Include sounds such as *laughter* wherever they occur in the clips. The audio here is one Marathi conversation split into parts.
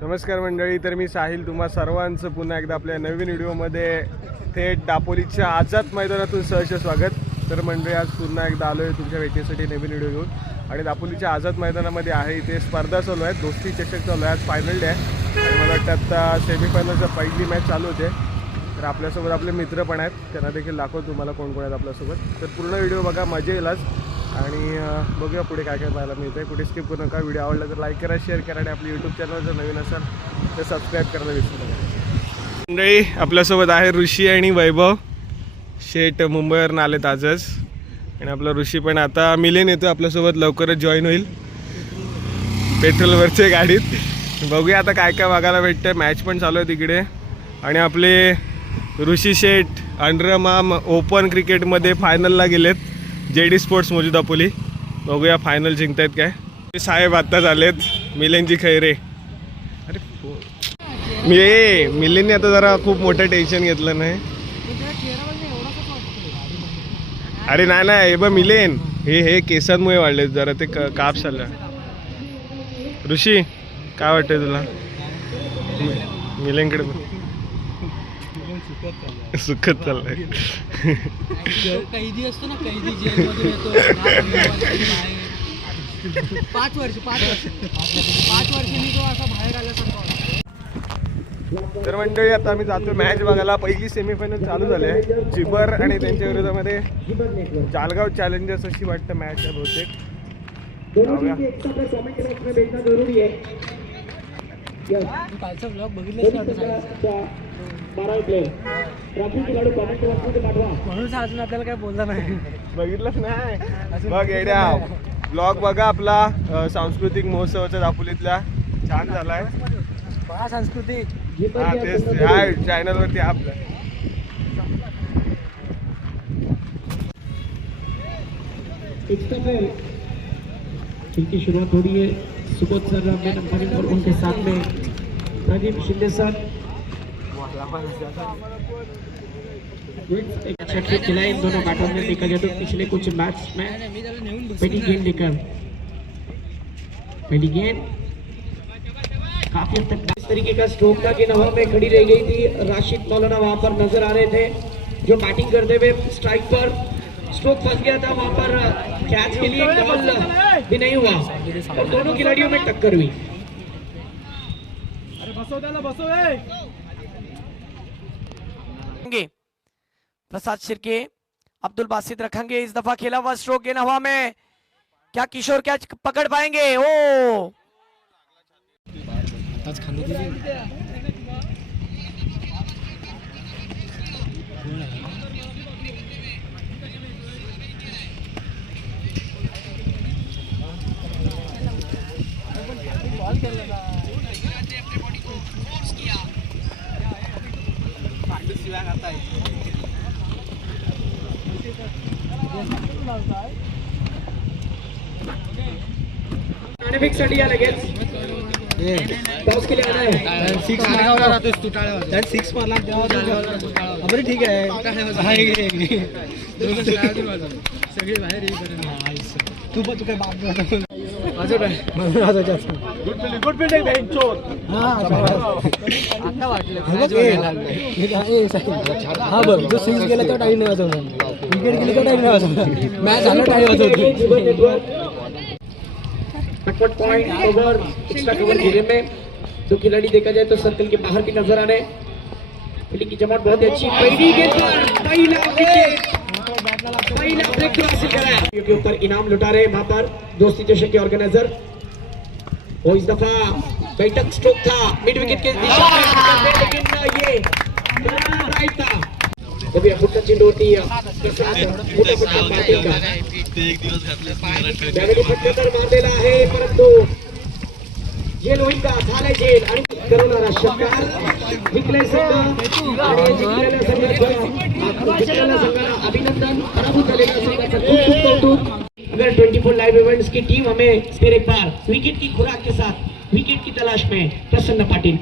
नमस्कार मंडळी तर मी साहिल तुम्हा सर्वांचं पुन्हा एकदा आपल्या नवीन व्हिडिओमध्ये थेट दापोलीच्या आझाद मैदानातून सहर्ष स्वागत. तर मंडळी आज पुन्हा एकदा आलो आहे तुमच्या भेटीसाठी नवीन व्हिडिओ घेऊन. आणि दापोलीच्या आझाद मैदानामध्ये आहे इथे स्पर्धा चालू आहेत दोस्ती चषक चालू आहे आज फायनल डे आहे. आणि मला वाटतं आत्ता सेमीफायनलचा पहिली मॅच चालू होते. तर आपल्यासोबत आपले मित्र पण आहेत त्यांना देखील दाखवतो तुम्हाला कोण कोण आहेत आपल्यासोबत. तर पूर्ण व्हिडिओ बघा मजा येईल आज. आणि बघूया पुढे काय काय पाहायला मिळतं कुठे स्किप करू नका. व्हिडिओ आवडला तर लाईक करा शेअर करा आणि आपली यूट्यूब चॅनल जर नवीन असाल तर सबस्क्राईब करायला विसरू नका. मंडळी आपल्यासोबत आहे ऋषी आणि वैभव. शेट मुंबईवरून आलेत आजच. आणि आपला ऋषी पण आता मिलेन येतो आपल्यासोबत लवकरच जॉईन होईल. पेट्रोलवरचे गाडीत. बघूया आता काय काय बघायला भेटतं मॅच पण चालू आहे तिकडे. आणि आपले ऋषी शेठ अंडरमाम ओपन क्रिकेटमध्ये फायनलला गेलेत. जे डी स्पोर्ट्स मोजू दापोली बघूया फायनल जिंकतायत काय. साहेब आत्ता झालेत मिलेनजी खैरे. अरे मी ए मिलेनने आता जरा खूप मोठं टेन्शन घेतलं नाही. अरे नाही नाही हे बघ मिलेन हे हे केसांमुळे वाढले जरा ते क- काप चाललं ऋषी काय वाटतंय तुला? मिलेनकडे सुखत चाललंय. *laughs* *laughs* कैदी असतो ना कैदी जेलमधून येतो बाहेर. पाच वर्ष पाच वर्ष. पाच वर्षांनी तो असा बाहेर आल्यासारखा होता. तर मंडळी आता आम्ही जातो मॅच बघायला. पहिली सेमीफायनल चालू झाले जिबर आणि त्यांच्या विरोधामध्ये जालगाव चॅलेंजर्स अशी वाटतं मॅच आहे बहुतेक. जाऊया. कालचा ब्लॉग बघितलाच नव्हता म्हणून अजून आपल्याला काय बोलला नाही. बघितलंच नाही. बघ येड्या. ब्लॉग बघा आपला सांस्कृतिक महोत्सवाचा दापोलीतला छान झालाय. सांस्कृतिक हा तेच आहे चॅनलवरती आपल्या इनकी शुरुआत हो रही है सुबोध सर मेन अंपायरिंग और उनके साथ में प्रदीप शिंदे सर। अच्छा ट्रिप खिला इन दोनों बैटर्स ने देखा जाए तो पिछले कुछ मैच में। मी पहली गेंद लेकर। पहली गेंद काफ़ी तक इस तरीके का स्ट्रोक था कि हवा में खड़ी रह गई थी। राशिद मौलाना वहाँ पर नज़र आ रहे थे, जो बैटिंग करते हुए स्ट्राइक पर स्ट्रोक फंस गया था वहाँ पर कैच के लिए कॉल भी नहीं हुआ। और दोनों खिलाड़ियों में टक्कर हुई। रखेंगे। प्रसाद शिर्के अब्दुल बासित रखेंगे। इस दफ़ा खेला हुआ स्ट्रोक गेंद हवा में। क्या किशोर कैच पकड़ पाएँगे? ओ! साठी या लगेच. टॉस के लिए आना है सिक्स मारला जातोस तू टाळ्यावर. सिक्स मारला तेव्हा बरं ठीक आहे. हा. सगळे बाहेर. तू पण तू काय बाप वाजवायचं असतं. हा, आता वाटलं. हा बघ जो सिक्स गेला तो टाइम नाही वाजवणार. विकेट गेली तो टाइम नाही वाजवणार. मॅच झाला टाइम वाजवतो network point over extra cover घेने में खिलाड़ी देखा जाए तो सर्कल के बाहर भी नज़र आ रहे फील्डिंग की जमात बहुत ही अच्छी। पहली गेंद पर पहला विकेट पहला ब्रेक थ्रू हासिल करा है। के ऊपर इनाम लुटा रहे वहाँ पर दोस्ती चषक के ऑर्गेनाइजर वो इस दफ़ा बैठक स्ट्रोक था। मिड विकेट के दिशा में। लेकिन ये। राइट था। अभी फुटका चेंडू होती प्रसाद मोठा फटका पाटील का त्यावेळी फटका मारलेला आहे परंतु जेल होईल का झालाय जेल। आणि करवणारा षटकार जिंकले संघ आणि जिंकलेल्या संघाचं जिंकलेल्या संघाला अभिनंदन। पराभूत झालेल्या संघाचं खूप खूप कौतुक। अगर 24 लाइव इवेंट्स की टीम हमें फिर एक बार विकेट की खुराक के साथ विकेट की तलाश में प्रसन्न पाटिल।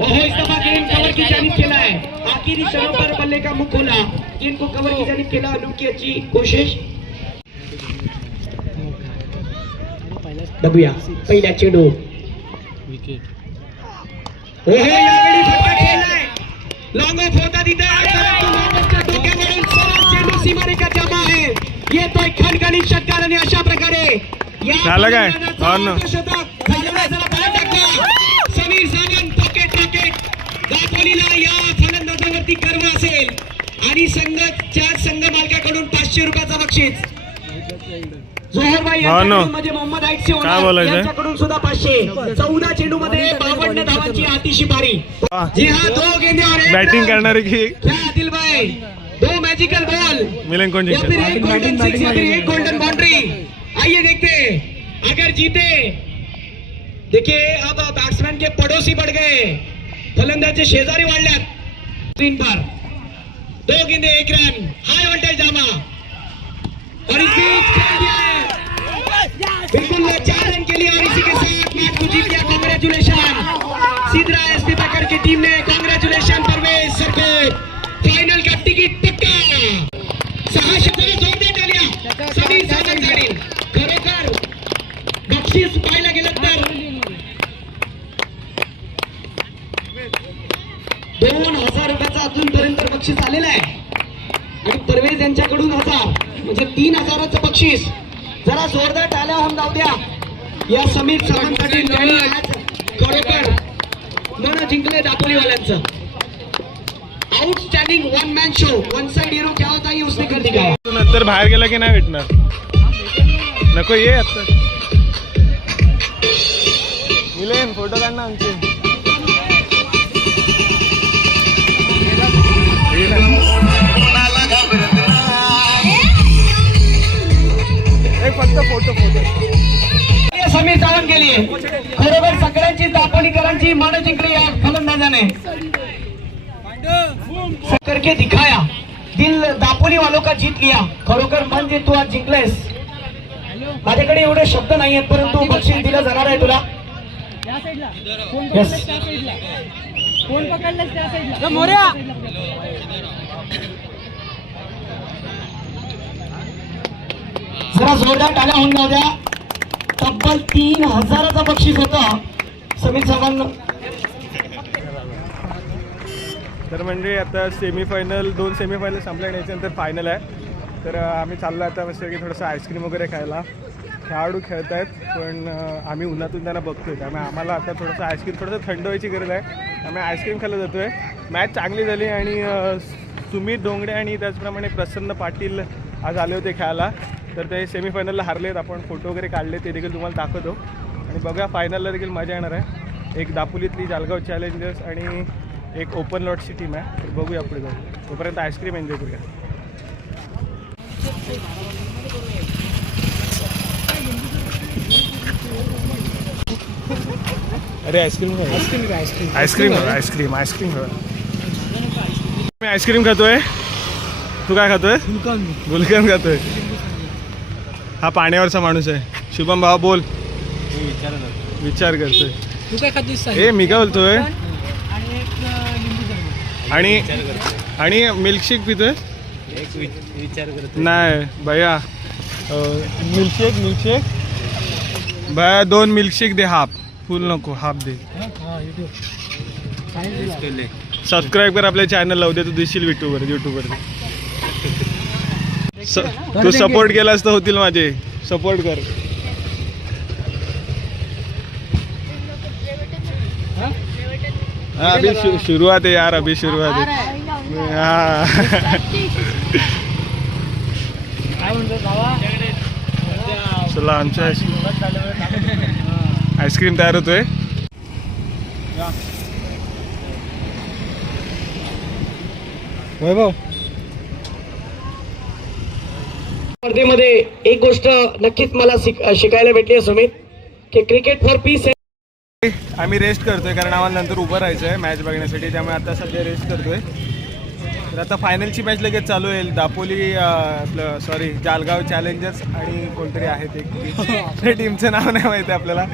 ओहो इस दफ़ा कवर की जानिब खेला है। आखिरी क्षणों पर बल्ले का मुँह खोला। गेंद को कवर की जानिब खेला लुक की अच्छी। कोशिश। बघूया पहिला चेंडू। विकेट ओहो यावेळी फटका खेळलाय लॉंग ऑफ़ होता तिथे डोक्यावरून सरळ चेंडू सीमारेखाच्या बाहेर येतोय खणखणीत षटकार आणि अशा प्रकारे। झालं काय? फलंदाजाचा दापोलीला या फलंदाजावरती गर्व असेल. आणि संघाच्या संघ मालकाकडून पाचशे रुपयाचा बक्षीस. जोहरबाई म्हणजे मोहम्मद आईटचे काय ओनर बोलायचंय? यांच्याकडून सुद्धा पाचशे. चौदा चेंडू मध्ये बावन्न धावांची आतिशी पारी. वा. जी हा दो गेंदे और एक बॅटिंग. करणारे की? क्या आदिल भाई दो मैजिकल बॉल मिलन या फिर एक गोल्डन सिक्स या फिर एक गोल्डन बाउंड्री आइए देखते अगर जीते देखिए अब बैट्समैन के पड़ोसी बढ़ गए। फलंदाजचे शेजारी वाढल्यात. तीन पार. दोघ इंदे एक रन हाय वोल्टेज जामा. और इस बीच खेल दिया है। बिल्कुल चार रन के लिए और इसी के साथ मैच को जीत गया कांग्रेचुलेशन सिद्रा एसपी पकड़ की टीम ने कांग्रेचुलेशन परवेज सर को फाइनल का टिकट पक्का. सहा शतक जोरदार टाळ्या समीर सावंत कडील खरोखर बक्षीस पाहायला गेलं बक्षीस आलेलं आहे. आणि परवेज यांच्याकडून हजार म्हणजे तीन हजाराचं बक्षीस. जरा जोरदार टाळ्या हम जाऊ द्या. या समीर सावंत कडील यांनी आज खरोखर मन जिंकले दापोलीवाल्यांचं. Outstanding one man show one side hero क्या होता है उसने कर दिखाया नंतर बाहेर गेला की नाही भेटणार? नको ये आता. मिलन फोटो काढ ना आमचे. फक्त फोटो फोटो समीर सावंत के लिए खरोखर सगळ्यांची दापोलीकरांची मन जिंकली या फलंदाजाने. करके दिखाया. दिल दापोली वालों का जीत लिया खरोखर मन जे तू आज जिंकलेस. माझ्याकडे एवढे शब्द नाही आहेत परंतु बक्षीस दिलं जाणार आहे तुला. Yes. जरा जोरदार टाळ्या होऊन जाऊ द्या. तब्बल तीन हजाराचं बक्षीस होत. समीर साहेबांना. तर म्हणजे आता सेमीफायनल दोन सेमीफायनल संपल्या याच्यानंतर फायनल आहे. तर आम्ही चाललो आता मस्त की थोडंसं आईस्क्रीम वगैरे खायला. खेळाडू खेळत आहेत पण आम्ही उन्हातून त्यांना बघतोय. त्यामुळे आम्हाला आता थोडंसं आईस्क्रीम थोडंसं थंड व्हायची गरज आहे. आम्ही आईस्क्रीम खायला जातो आहे मॅच चांगली झाली आणि सुमित डोंगडे आणि त्याचप्रमाणे प्रसन्न पाटील आज आले होते खेळायला. तर ते सेमीफायनलला हारलेत. आपण फोटो वगैरे काढले ते देखील तुम्हाला दाखवतो. आणि बघा फायनलला देखील मजा येणार आहे. एक दापोलीतली जालगाव चॅलेंजर्स आणि एक ओपन लॉटची टीम आहे. तर बघूया पुढे जाऊ तोपर्यंत आईस्क्रीम एन्जॉय करूया. अरे ice cream ice cream ice cream ice cream ice cream मी आईस्क्रीम खातोय. तू काय खातोय? गुलकंद खातोय. हा पाण्यावरचा माणूस आहे. शुभम भावा बोल. विचार करतोय. तू काय खातोस ए मी काय बोलतोय? आणि एक लिंबू सरबत. आणि आणि मिल्कशेक पितोय? नाही भैया. Milkshake milkshake? भैया दोन मिल्कशेक दे हाफ. फुल नको हाफ दे. हा. सबस्क्राईब कर आपल्या चॅनलला उद्या तू दिसशील युट्यूबवर युट्यूबवर तू सपोर्ट केलास तर होतील माझे सपोर्ट कर हा? हाँ अभी शु- शुरुआत है यार अभी है हाँ काय म्हणतो बाबा चला आमच्या आईस्क्रीम तयार होतोय वैभव स्पर्धेमध्ये एक गोष्ट नक्कीच मला शिक- शिकायला भेटली आहे सुमित की क्रिकेट फॉर पीस आम्ही रेस्ट करतोय कारण आम्हाला नंतर उभं राहायचं आहे मॅच बघण्यासाठी त्यामुळे आता सध्या रेस्ट करतोय. तर आता फायनलची मॅच लगेच चालू होईल. दापोली आपलं सॉरी जालगाव चॅलेंजर्स आणि कोणतरी आहेत एक. टीमचं नाव नाही माहिती आपल्याला.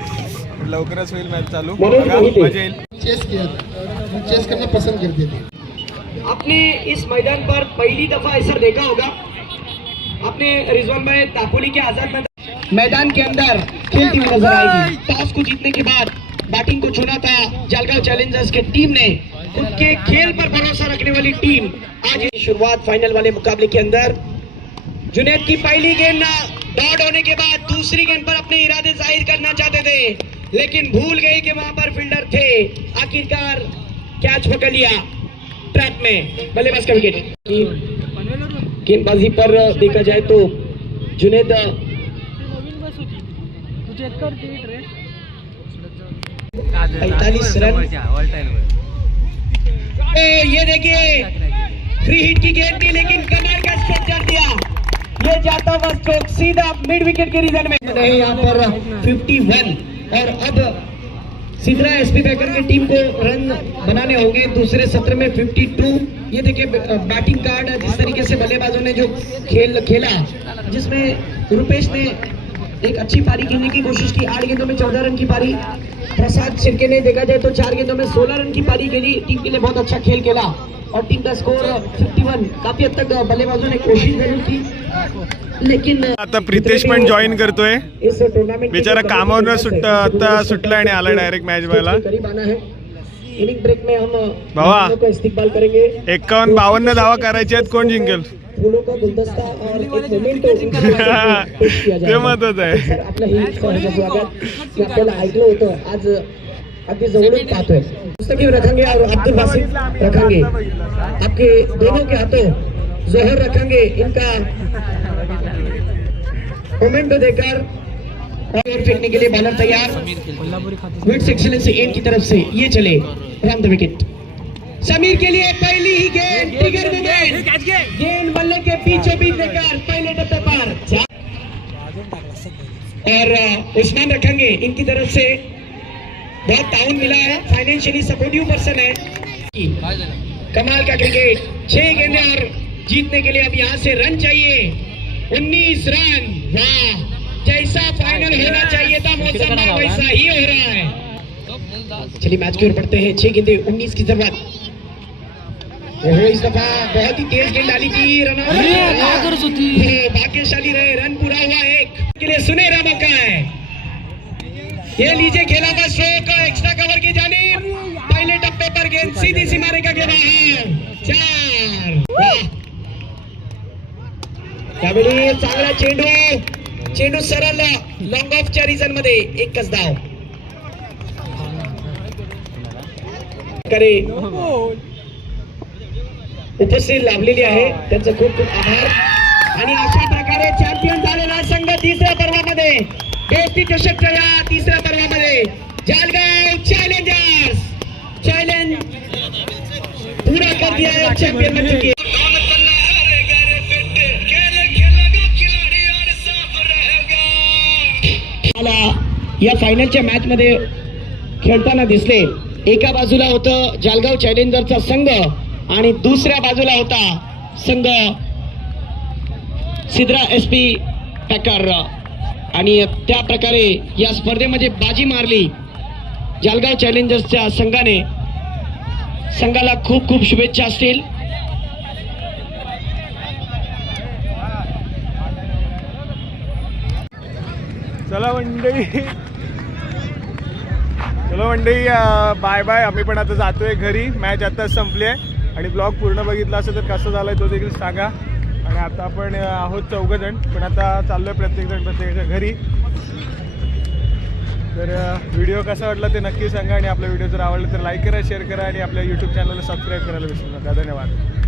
लवकरच होईल मॅच चालू. मजा येईल. चेस करना पसंद करते. थे आपने इस मैदान पर पहली दफा ऐसा देखा होगा. आपने रिजवान भाई दापोली के आज़ाद मैदान के अंदर खेलती हुई नज़र आएगी। टॉस को जीतने के बाद बैटिंग को चुना था जालगांव चैलेंजर्स के टीम ने। खुद के खेल पर भरोसा रखने वाली टीम आज शुरुआत फाइनल वाले मुकाबले के अंदर। जुनेद की पहली गेंद ना डॉट होने के बाद दूसरी गेंद पर अपने इरादे ज़ाहिर करना चाहते थे। लेकिन भूल गए कि वहाँ पर फील्डर थे। आखिरकार कैच पकड़ लिया ट्रैप में। बल्लेबाज का विकेट गेंदबाजी पर देखा जाए तो जुनेद पैतालीस रन। ये देखिए फ्री हिट की गेंद थी, लेकिन कमर का स्ट्रोक कर दिया। ये जाता हुआ स्ट्रोक सीधा मिड विकेट के रीजन में। रहे यहाँ पर 51 और अब सिद्रा एसपी बैकर की टीम को रन बनाने होंगे। दूसरे सत्र में 52 ये देखिए बैटिंग कार्ड जिस तरीके से बल्लेबाजों ने जो खेल खेला जिसमें रुपेश ने एक अच्छी पारी खेलने की कोशिश की। आठ गेंदों में चौदह रन की पारी। प्रसाद शिर्के ने देखा जाए तो चार गेंदों में सोलह रन की पारी खेली टीम के लिए बहुत अच्छा खेल खेला और टीम का स्कोर 51 काफी हद तक बल्लेबाजों ने कोशिश जरूर की लेकिन आता प्रितेश पण जॉईन करतोय. इस टूर्नामेंट बिचारा मेंबर्स हैं, आता सुटला आणि आला डायरेक्ट मॅच है। इनिंग ब्रेक में हम बाबा। मेहमानों का इस्तेमाल करेंगे। एक्कावन्न बावन्न धावा करायच्या आहेत कोण जिंकेल? फूलों का गुलदस्ता और एक मोमेंटो *laughs* पेश किया ते जाएगा महत्वाचं आहे. सर आपलं हे सहर्ष स्वागत की आपल्याला ऐकलं होतं आज अगदी जवळून पाहतोय. पुस्तकी रखेंगे और अब्दुल बासित रखेंगे. आपके दोनों के हाथों जोहर रखेंगे इनका *laughs* मोमेंटो देकर फेंकने के लिए बॉलर तैयार। मिड सेक्शन से एंड की तरफ़ से ये चले। राम द विकेट समीर के लिए पहली ही गेंद ट्रिगर मूवमेंट गेंद। बल्ले के पीछे बीच देकर पहले डब्बे पर और उस्मान रखेंगे। इनकी तरफ़ से बहुत टाउन मिला है। फाइनेंशियली सपोर्टिव पर्सन है। कमाल का क्रिकेट छह गेंदे और जीतने के लिए अब यहाँ से रन चाहिए। 19 रन। वाह। जैसा फाइनल होना चाहिए था मौसम में वैसा ही हो रहा है। चलिए मैच की ओर बढ़ते हैं। छह गेंदे 19 की ज़रूरत। ओहो इस दफ़ा बहुत ही तेज गेंद डाली थी रन भाग्यशाली रहे रन पूरा हुआ एक। के लिए सुनहरा मौका है। ये लीजिए खेला का स्ट्रोक एक्स्ट्रा कवर की जाने पहले टप्पे पर गेंद सीधी सी मारेगा के बाहेर। चार। चांगला चेंडू। चेंडू सरळला लॉंग ऑफच्या रिझनमध्ये एकच धाव. करे. उपस्थित लाभलेली आहे. त्यांचं खूप खूप आभार. आणि अशा प्रकारे चॅम्पियन झालेला संघ तिसऱ्या पर्वामध्ये. बेस्टी चषकच्या या तिसऱ्या पर्वामध्ये. जालगाव चॅलेंजर्स चॅलेंज पूरा कर दिया चॅम्पियन चैंपियन बन चुकी आपल्याला या फायनलच्या मॅच मध्ये खेळताना दिसले. एका बाजूला होतं जालगाव चॅलेंजरचा संघ आणि दुसऱ्या बाजूला होता संघ सिद्रा एस पी पॅकर. आणि त्या प्रकारे या स्पर्धेमध्ये बाजी मारली. जालगाव चॅलेंजर्सच्या संघाने. संघाला खूप खूप शुभेच्छा असतील. चला मंडळी. चलो मंडळी बाय बाय. आम्ही पण आता जातोय घरी. मॅच आताच संपली आहे. आणि ब्लॉग पूर्ण बघितला असेल तर कसं झालंय तो देखील सांगा. आणि आता आपण आहोत चौघ जण पण आता चाललोय प्रत्येक जण प्रत्येकाच्या घरी. तर व्हिडिओ कसा वाटला ते नक्की सांगा. आणि आपला व्हिडिओ जर आवडला तर लाईक करा शेअर करा. आणि आपल्या यूट्यूब चॅनलला सबस्क्राईब करायला विसरू नका. धन्यवाद.